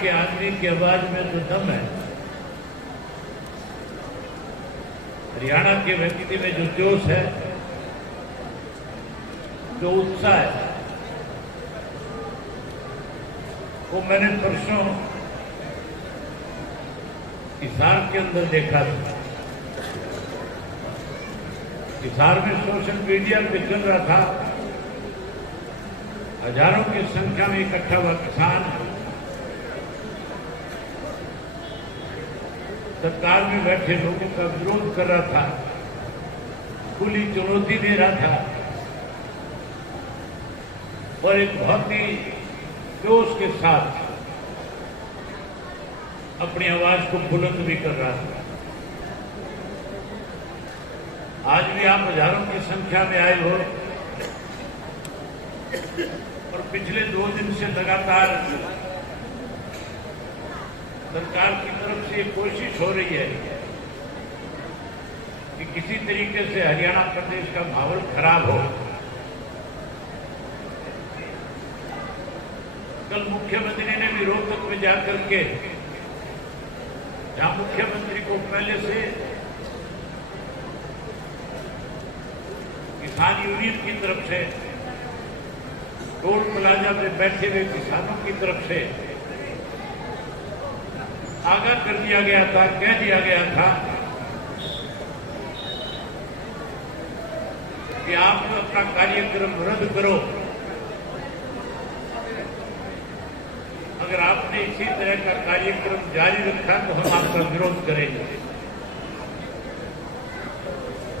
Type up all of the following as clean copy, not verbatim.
के आदमी की आवाज में तो दम है, हरियाणा के व्यक्ति में जो जोश है, जो उत्साह है, वो मैंने परसों हिसार के अंदर देखा था। हिसार में सोशल मीडिया पे चल रहा था, हजारों की संख्या में इकट्ठा हुआ किसान सरकार में बैठे लोगों का विरोध कर रहा था, खुली चुनौती दे रहा था और एक बहुत ही जोश के साथ अपनी आवाज को बुलंद भी कर रहा था। आज भी आप हजारों की संख्या में आए हो और पिछले 2 दिन से लगातार सरकार की तरफ से कोशिश हो रही है कि किसी तरीके से हरियाणा प्रदेश का माहौल खराब हो। कल मुख्यमंत्री ने भी रोहतक में जाकर के, जहां मुख्यमंत्री को पहले से किसान यूनियन की तरफ से, टोल प्लाजा में बैठे हुए किसानों की तरफ से आगाह कर दिया गया था, कह दिया गया था कि आप अपना कार्यक्रम रद्द करो। अगर आपने इसी तरह का कार्यक्रम जारी रखा तो हम आपका विरोध करेंगे।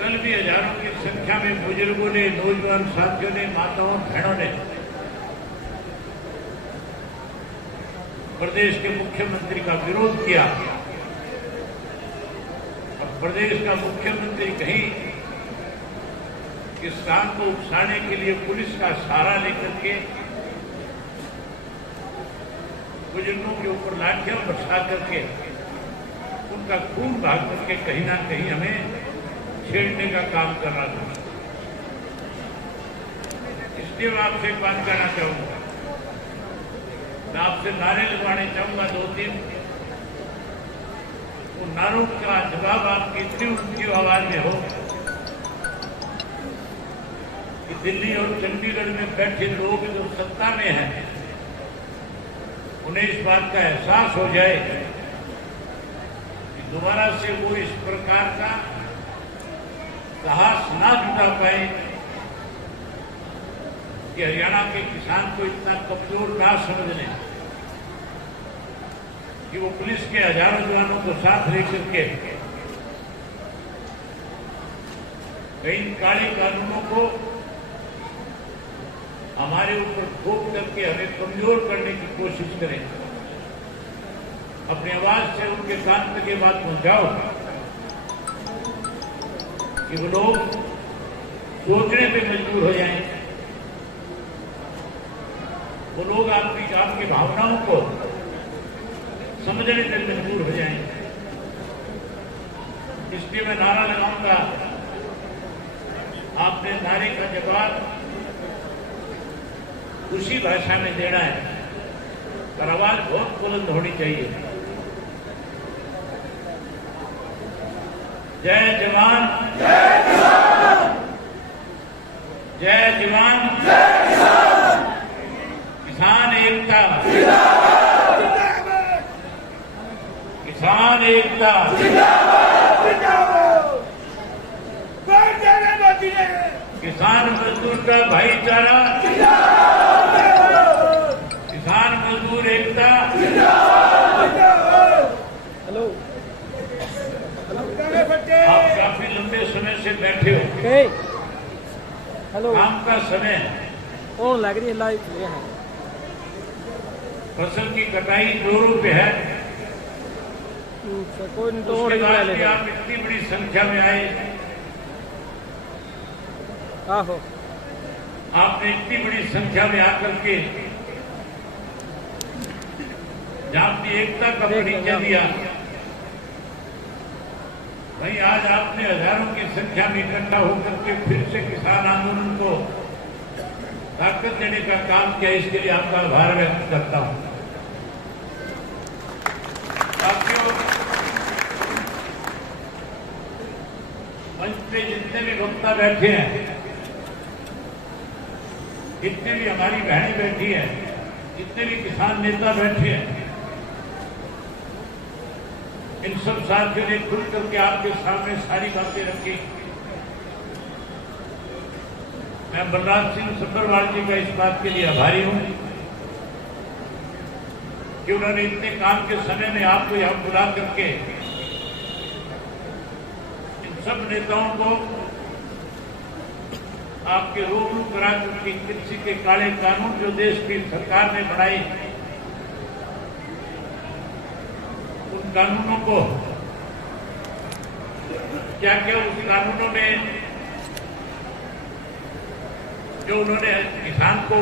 कल भी हजारों की संख्या में बुजुर्गों ने, नौजवान साथियों ने, माताओं बहनों ने प्रदेश के मुख्यमंत्री का विरोध किया और प्रदेश का मुख्यमंत्री कहीं किसान को उकसाने के लिए पुलिस का सहारा लेकर के बुजुर्गों के ऊपर लाठियां बरसा करके उनका खून भाग करके कहीं ना कहीं हमें छेड़ने का काम कर रहा था। इसलिए मैं आपसे एक बात कहना चाहूंगा, मैं आपसे नारे लगवाने चाहूंगा 2-3। वो नारों का जवाब आपकी इतनी ऊंची आवाज में हो कि दिल्ली और चंडीगढ़ में बैठे लोग जो सत्ता में हैं उन्हें इस बात का एहसास हो जाए कि दोबारा से वो इस प्रकार का साहस ना जुटा पाए कि हरियाणा के किसान को इतना कमजोर ना समझ लें कि वो पुलिस के हजारों जवानों को साथ लेकर के कई काले कानूनों को हमारे ऊपर थोप करके हमें कमजोर करने की कोशिश करें। अपनी आवाज से उनके कान तक ये बात पहुंचाओ कि वो लोग सोचने पे मजबूर हो जाएं, वो लोग आपकी भावनाओं को समझने पे मजबूर हो जाएं। इसलिए मैं नारा लगाऊंगा, आपने नारे का जवाब उसी भाषा में देना है और आवाज बहुत बुलंद होनी चाहिए। जय जवान, जय किसान, जय जवान, जय किसान, किसान एकता, किसान एकता, किसान मजदूर का भाईचारा, किसान मजदूर एकता। हेलो, आप काफी लंबे समय से बैठे हो, हेलो, काम का समय है, कौन लग रही है लाइव ये है। फसल की कटाई जोरों पे है, कोई नहीं तो उसके बाद भी आप इतनी बड़ी संख्या में आए, आहो, आपने इतनी बड़ी संख्या में आकर के जहां अपनी एकता का परिचय दिया, वहीं आज आपने हजारों की संख्या में इकट्ठा होकर के फिर से किसान आंदोलन को ताकत देने का काम किया। इसके लिए आपका आभार व्यक्त करता हूं। जितने भी वक्ता बैठे हैं, जितने भी हमारी बहनें बैठी हैं, जितने भी किसान नेता बैठे हैं, इन सब साथियों ने खुल करके आपके सामने सारी बातें रखी। मैं बलराज सिंह सब्बरवाल जी का इस बात के लिए आभारी हूं कि उन्होंने इतने काम के समय में आपको यहां बुला करके इन सब नेताओं को आपके रूबरू करा करके कृषि के काले कानून जो देश की सरकार ने बनाई, उन कानूनों को क्या क्या उस कानूनों में जो उन्होंने किसान को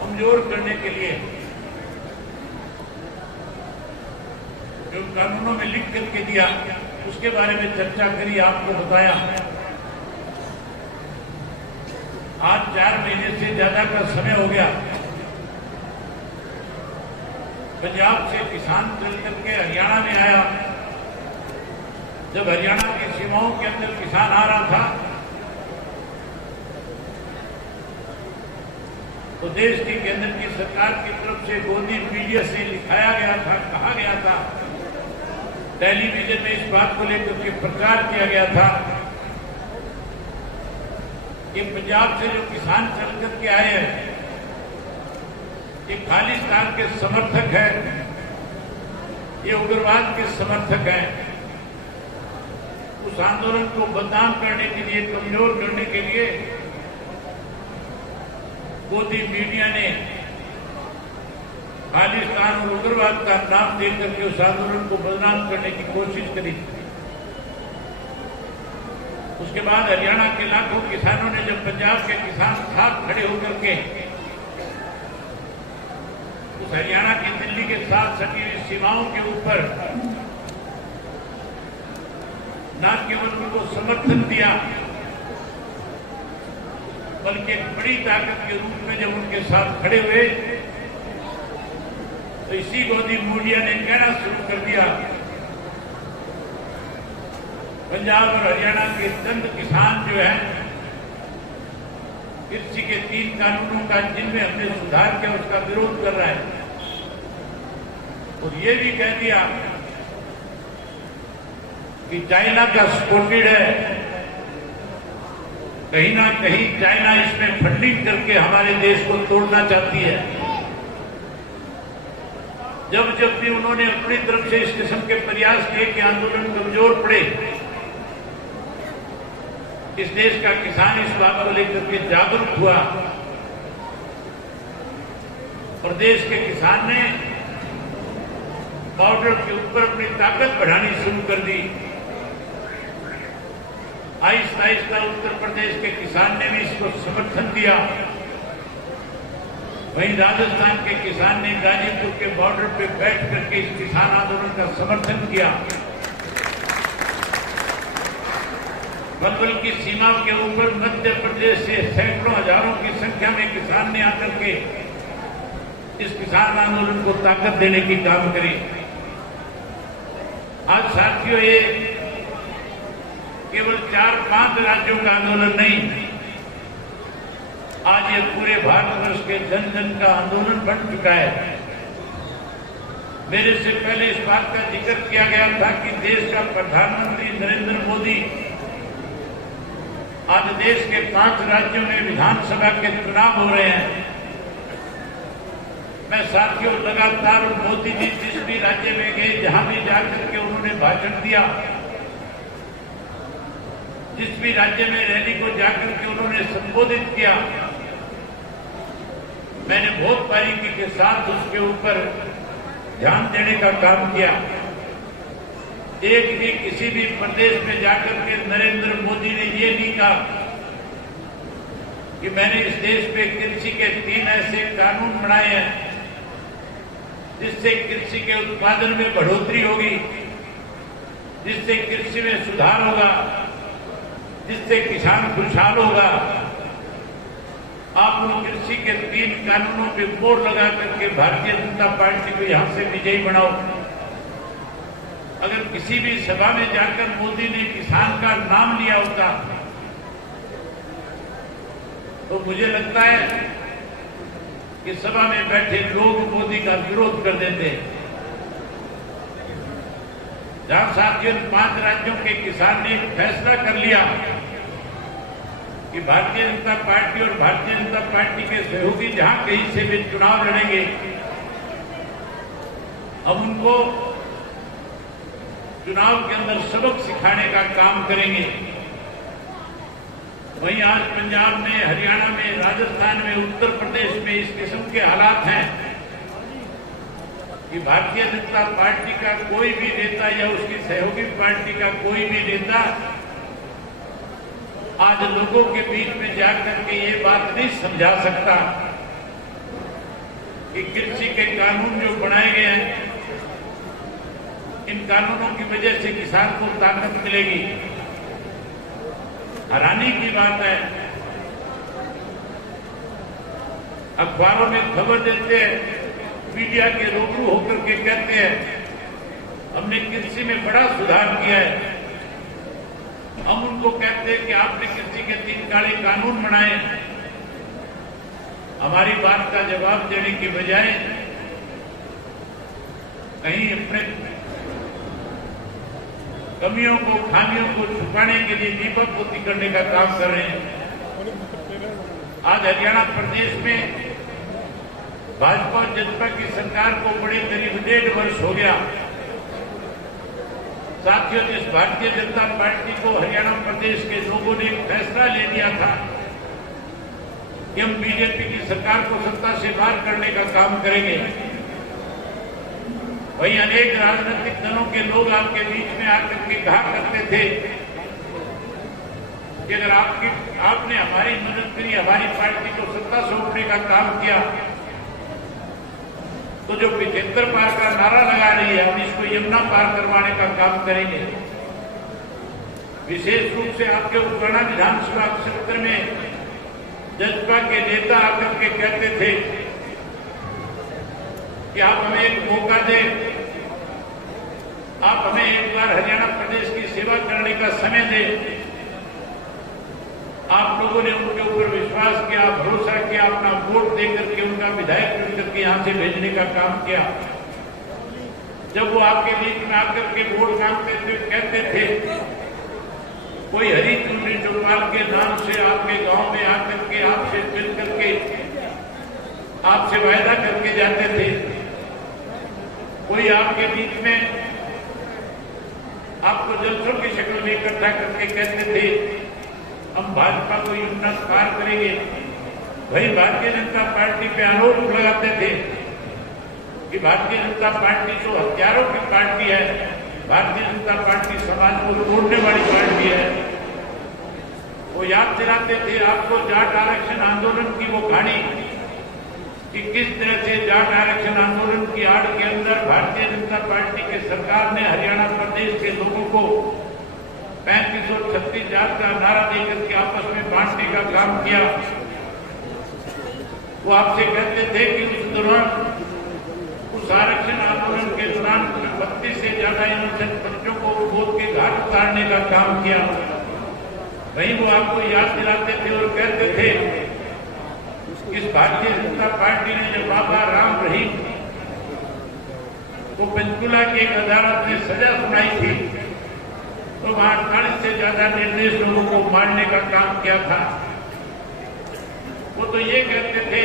कमजोर करने के लिए जो कानूनों में लिख करके दिया, उसके बारे में चर्चा करी, आपको बताया। आज 4 महीने से ज्यादा का समय हो गया, पंजाब से किसान चल करके हरियाणा में आया। जब हरियाणा की सीमाओं के अंदर किसान आ रहा था तो देश की केंद्र की सरकार की तरफ से गोदी मीडिया से लिखाया गया था, कहा गया था, टेलीविजन में इस बात को लेकर के प्रचार किया गया था कि पंजाब से जो किसान चल करके आए हैं ये खालिस्तान के समर्थक हैं, ये उग्रवाद के समर्थक हैं। उस आंदोलन को बदनाम करने के लिए, कमजोर करने के लिए मोदी मीडिया ने खालिस्तान और उग्रवाद का नाम देकर के उस आंदोलन को बदनाम करने की कोशिश करी। उसके बाद हरियाणा के लाखों किसानों ने, जब पंजाब के किसान साथ खड़े होकर के उस हरियाणा की दिल्ली के साथ सटी हुई सीमाओं के ऊपर न केवल उनको समर्थन दिया बल्कि एक बड़ी ताकत के रूप में जब उनके साथ खड़े हुए तो इसी गोदी मीडिया ने कहना शुरू कर दिया, पंजाब और हरियाणा के चंद किसान जो है कृषि के 3 कानूनों का जिनमें हमने सुधार किया उसका विरोध कर रहा है। और ये भी कह दिया कि चाइना का सपोर्टेड है, कहीं ना कहीं चाइना इसमें फंडिंग करके हमारे देश को तोड़ना चाहती है। जब जब भी उन्होंने अपनी तरफ से इस किस्म के प्रयास किए कि आंदोलन कमजोर पड़े, इस देश का किसान इस बात को लेकर के जागरूक हुआ और देश के किसान ने बॉर्डर के ऊपर अपनी ताकत बढ़ानी शुरू कर दी। आहिस्ता आहिस्ता उत्तर प्रदेश के किसान ने भी इसको समर्थन दिया। वहीं राजस्थान के किसान ने गाजीपुर के बॉर्डर पे बैठ करके इस किसान आंदोलन का समर्थन किया। पलवल की सीमा के ऊपर मध्य प्रदेश से सैकड़ों हजारों की संख्या में किसान ने आकर के इस किसान आंदोलन को ताकत देने की काम करी। आज साथियों, ये केवल 4-5 राज्यों का आंदोलन नहीं, आज ये पूरे भारतवर्ष के जन जन का आंदोलन बन चुका है। मेरे से पहले इस बात का जिक्र किया गया था कि देश का प्रधानमंत्री नरेंद्र मोदी आज देश के 5 राज्यों में विधानसभा के चुनाव हो रहे हैं। मैं साथियों, लगातार मोदी जी जिस भी राज्य में गए, जहां भी जाकर के उन्होंने भाषण दिया, जिस भी राज्य में रैली को जाकर के उन्होंने संबोधित किया, मैंने बहुत बारीकी के साथ उसके ऊपर ध्यान देने का काम किया। एक भी किसी भी प्रदेश में जाकर के नरेंद्र मोदी ने ये नहीं कहा कि मैंने इस देश पे कृषि के 3 ऐसे कानून बनाए हैं जिससे कृषि के उत्पादन में बढ़ोतरी होगी, जिससे कृषि में सुधार होगा, जिससे किसान खुशहाल होगा। आप लोग कृषि के 3 कानूनों पे मोहर लगा करके भारतीय जनता पार्टी को यहां से विजयी बनाओ। अगर किसी भी सभा में जाकर मोदी ने किसान का नाम लिया होता तो मुझे लगता है कि सभा में बैठे लोग मोदी का विरोध कर देते हैं। जहां साथियों 5 राज्यों के किसान ने फैसला कर लिया कि भारतीय जनता पार्टी और भारतीय जनता पार्टी के सहयोगी जहां कहीं से भी चुनाव लड़ेंगे, हम उनको चुनाव के अंदर सबक सिखाने का काम करेंगे। वहीं आज पंजाब में, हरियाणा में, राजस्थान में, उत्तर प्रदेश में इस किस्म के हालात हैं कि भारतीय जनता पार्टी का कोई भी नेता या उसकी सहयोगी पार्टी का कोई भी नेता आज लोगों के बीच में जाकर के ये बात नहीं समझा सकता कि कृषि के कानून जो बनाए गए हैं, इन कानूनों की वजह से किसान को ताकत मिलेगी। हैरानी की बात है, अखबारों में खबर देते हैं, मीडिया के रूबरू होकर के कहते हैं हमने कृषि में बड़ा सुधार किया है। हम उनको कहते हैं कि आपने कृषि के 3 काले कानून बनाए। हमारी बात का जवाब देने की बजाय कहीं अपने कमियों को, खामियों को छुपाने के लिए दीपकपोती करने का काम कर रहे हैं। आज हरियाणा प्रदेश में भाजपा और जनता की सरकार को बड़े करीब 1.5 वर्ष हो गया। साथियों, जिस भारतीय जनता पार्टी को हरियाणा प्रदेश के लोगों ने एक फैसला ले लिया था कि हम बीजेपी की सरकार को सत्ता से बाहर करने का काम करेंगे, वहीं अनेक राजनीतिक दलों के लोग आपके बीच में आकर के कहा करते थे कि अगर आपने हमारी मदद करी, हमारी पार्टी को सत्ता सौंपने का काम किया, तो जो 75 पार का नारा लगा रही है, हम इसको यमुना पार करवाने का काम करेंगे। विशेष रूप से आपके उत्तराना विधानसभा क्षेत्र में जसपा के नेता आकर के कहते थे कि आप हमें एक मौका दें, आप हमें एक बार हरियाणा प्रदेश की सेवा करने का समय दें। आप लोगों ने उनके ऊपर विश्वास किया, भरोसा किया, अपना वोट देकर के उनका विधायक चुन करके यहां से भेजने का काम किया। जब वो आपके बीच में आकर के वोट मांगते थे, कहते थे कोई हरी चुनरी चौपाल के नाम से आपके गांव में आकर के आपसे मिल करके आपसे वायदा करके जाते थे। कोई आपके बीच में आपको जलसों की शक्ल में इकट्ठा करके कहते थे हम भाजपा को यमुना पार करेंगे। वही भारतीय जनता पार्टी पे आरोप लगाते थे कि भारतीय जनता पार्टी तो हथियारों की पार्टी है, भारतीय जनता पार्टी समाज को तोड़ने वाली पार्टी है। वो याद दिलाते थे आपको जाट आरक्षण आंदोलन की वो कहानी कि किस तरह से जाट आरक्षण आंदोलन की आड़ के अंदर भारतीय जनता पार्टी की सरकार ने हरियाणा प्रदेश के लोगों को 35 और 36 जाट का नारा देकर के आपस में बांटने का काम किया। वो आपसे कहते थे कि उस दौरान, उस आरक्षण आंदोलन के दौरान 32 से ज्यादा इनोसेंट बच्चों को गोद के घाट उतारने का काम किया। वहीं वो आपको याद दिलाते थे और कहते थे इस भारतीय जनता पार्टी ने जब बाबा राम रहीम को पंचकुला की एक अदालत ने सजा सुनाई थी तो वहां 48 से ज्यादा निर्दोष लोगों को मारने का काम किया था। वो तो ये कहते थे